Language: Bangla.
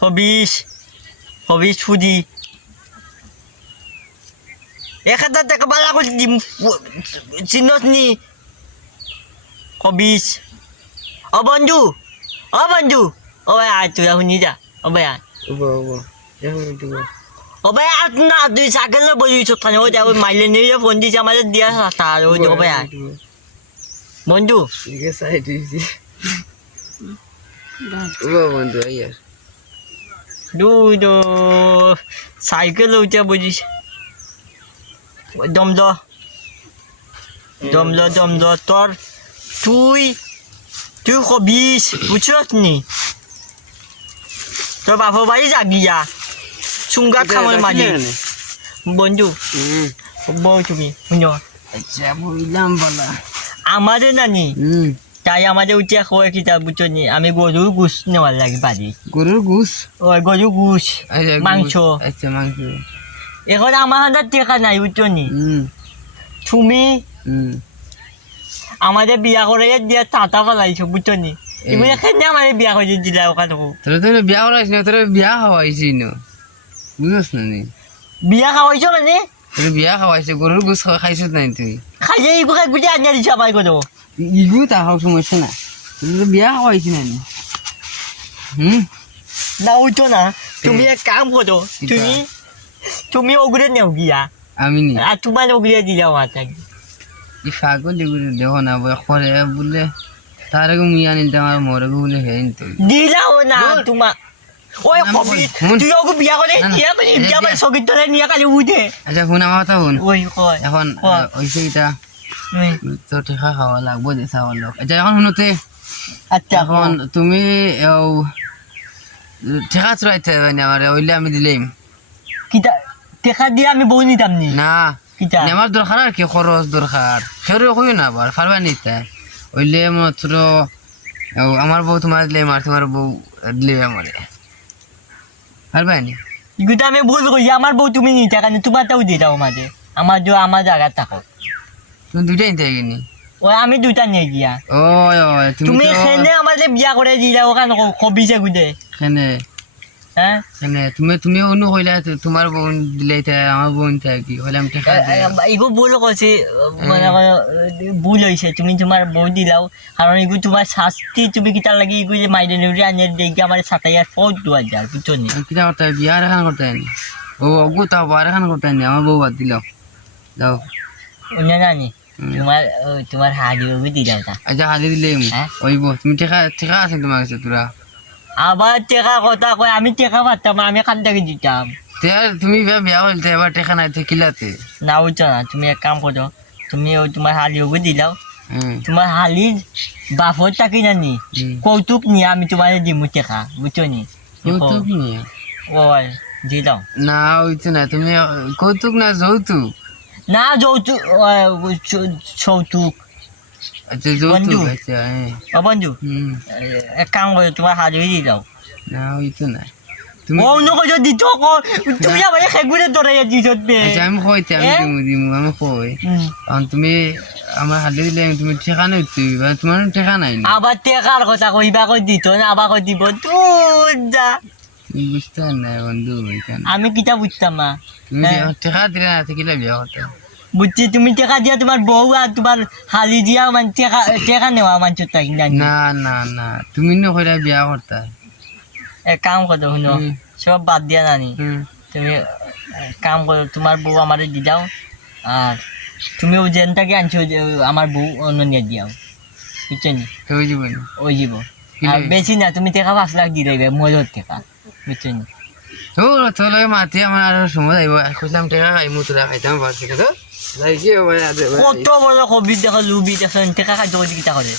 হবিস হবিস ফুদি 1000 টাকা বালা করে দিম চিনস নি হবিস ও বন্ধু ও ভাই আয় তুই এখন নিয়ে যা ও ভাই আয় ও ভাই আর না তুই সাইকেলে বলি ছোটখানে ও যাবো মাইলে নিয়ে ফোন দিয়েছে আমাদের দিয়া রাস্তা ও ভাই আয় বন্ধু বন্ধু আইয়ার দুটো সাইকেল উঠে বুঝিস দমদ তোর তুই হবিস বুঝছস নি তোর বাপর বাড়ি যাবি যা চুঙ্গা খামার মাঝে বন্ধু বউ তুমি শুনো আচ্ছা বললাম বলা আমাদের নানি তাই আমাদের উঠে খাওয়ার কিতাব বুঝছো নি আমি গরুর গুস নেওয়ার লাগে বাড়ি গরুর গুস ওই গরুর গুস মাংস আচ্ছা মাংস এখন আমার হাতে টেকা নাই বুঝছো নি তুমি আমাদের বিয়া করে দিয়ে টাটা পালাইছো বুঝছো নি এগুলো এখানে আমাদের বিয়া করে দিলা ওখানে তোর বিয়া করাইছ না তোর বিয়া খাওয়াইছি না বুঝছ না নি বিয়া খাওয়াইছো মানে তোর বিয়া খাওয়াইছে গরুর গুস খাইছ নাই তুই খাইয়ে এগুলো গুটি আনিয়ে দিছো আমার কোনো ইগু তা হোক সমস্যা না তোর বিয়া খাওয়াইছি না নি না উঠো না তুমি এক কাম করো তুমি ওগুলো নেও গিয়া আমি নি আর তোমার ওগুলো দিয়ে যাও মাথায় ই ফাগল এগুলো দেখো না বলে করে বলে তার আগে মুই আনি আমার মরে বলে হে তো দিলাও না তোমার ওই কবি তুই ওকে বিয়া করে দিয়া মানে বিয়া মানে সগিত ধরে নিয়ে কালি উঠে আচ্ছা ফোন আমার কথা ফোন ওই কয় এখন ওইসে এটা তো টেকা খাওয়া লাগবো যে চাওয়ার লোক আচ্ছা এখন শুনোতে আচ্ছা এখন তুমি টেকা চড়াইতে হবে না আমার ওইলে আমি দিলাম কিটা টেকা দিয়ে আমি বউ নিতাম নি না কিটা আমার দরকার আর কি খরচ দরকার সেরও কই না আবার পারবা নিতে ওইলে মাত্র আমার বউ তোমার দিলে আর তোমার বউ দিলে আমার পারবা নি এগুলো আমি ভুল করি আমার বউ তুমি নিতে কারণ তোমারটাও দিয়ে যাও মাঝে আমার জায়গা থাকো তুমি দুইটাই নিতে গেনি ওই আমি দুটা নিয়ে গিয়া ওই তুমি এখানে আমাদের বিয়া করে দিয়ে যাও কারণ কবিছে গুদে এখানে হ্যাঁ তুমি অন্য কইলা তোমার বোন দিলে আমার বোন থাকি হইলাম টেকা এগো ভুল করছে মানে ভুল হয়েছে তুমি তোমার বউ দিলাও কারণ এগুলো তোমার শাস্তি তুমি কিতা লাগে এগুলো যে মাইরে নিউরে আনিয়ে দেখি আমার 7000 বুঝছো নি কিটা করতে বিয়া রেখান করতে ও অগু তাও বিয়া রেখান করতে আমার বউ বাদ দিলাও যাও অন্য জানি তোমার হাজির দি দাও তা আচ্ছা হাজির দিলে ওইব তুমি টেকা আছে তোমার কাছে তোরা আবার টেকা কথা কয় আমি টেকা পারতাম আমি খান থেকে দিতাম তুমি বিয়া হইতে এবার টেকা নাই কিলাতে না বুঝছো না তুমি এক কাম করো তুমি তোমার হালিও দিলাও তোমার হালির বাপর টাকি না নি কৌতুক নিয়ে আমি তোমার দিমু টেকা বুঝছো নি কৌতুক নিয়ে ওই দিলাও না ওইতো না তুমি কৌতুক না যৌতুক না যৌতুক যৌতুক আচ্ছা যৌতুক আচ্ছা ও বন্ধু এক কাম করো তোমার হালিয়ে দি দাও না ওইতো না অন্য কিছু দিত তুমি আমার সেগুলো দৌড়াইয়া দিছ আমি কইতে আমি দিমু আমি কই কারণ তুমি আমার হাতে দিলে তুমি ঠেকা নাই তোমার ঠেকা নাই আবার টেকার কথা কইবা কই দিত না আবার কই দিব তুই যা বুঝতে না বন্ধু আমি কিটা বুঝতাম না তুমি ঠেকা দিলে না কিলা বিয়া করতে বুঝছি তুমি টেকা দিয়া তোমার বউ আর তোমার হালি দিয়া মানে টেকা নেওয়া মানছ তাই না না না তুমি না কইরা বিয়া করতে এক কাম করো শুনো সব বাদ দিয়া নানি তুমি কাম করো তোমার বউ আমার দি দাও আর তুমিও যেনটাকে আনছো আমার বউ অন্য নিয়ে দিয়াও বুঝছো নি ওই যাব আর বেশি না তুমি টেকা 5 লাখ দিয়ে দেবে মজুর টেকা বুঝছো নি তোর মাতি আমার আর সময় যাইব কইলাম টেকা খাইমু তোরা খাইতাম পারছি কত লাইকে কত বড় কবি দেখা লুবি দেখা টেকা খাইতে কিটা করে